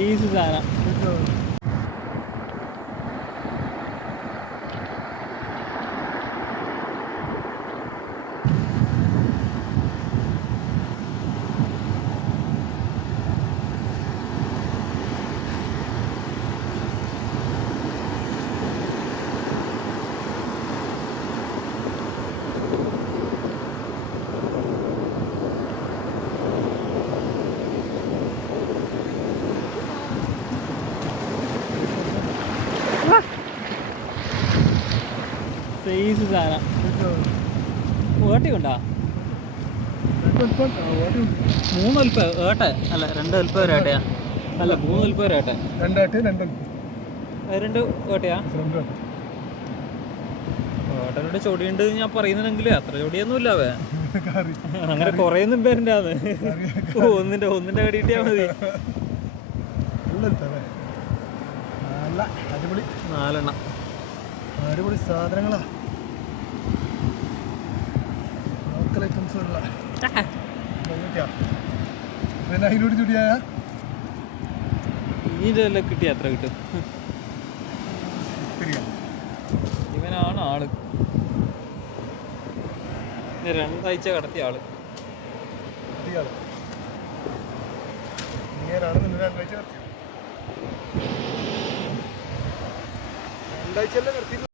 Size സാധനം. Size സാധനം. ഓട്ടിയുണ്ടോ? 3 ഉൽപ്പ ഏട്ടെ അല്ല 2 ഉൽപ്പ ഒരേട്ടയാ അല്ല 3 ഉൽപ്പ ഒരേട്ടെ 2 ഏട്ടയാ. ഏട്ടനോട് ചൊടിയുണ്ട് ഞാൻ പറയുന്നുണ്ടെങ്കിൽ അത്ര ചൊടിയൊന്നുമില്ല അവ അങ്ങനെ കുറേയൊന്നും പേരുടെ ഒന്നിന്റെ കടി കിട്ടിയാൽ മതി. 4 അടിപൊളി സാധനങ്ങളാ. ലോക്കൽ ഐറ്റംസ് പിന്നെ അതിനോട് ചുടിയായ ഇതിൻ്റെ കിട്ടിയ അത്ര കിട്ടും. ഇവനാണ് ആള്. 2 ആഴ്ച കടത്തിയ ആള്. രണ്ടാഴ്ച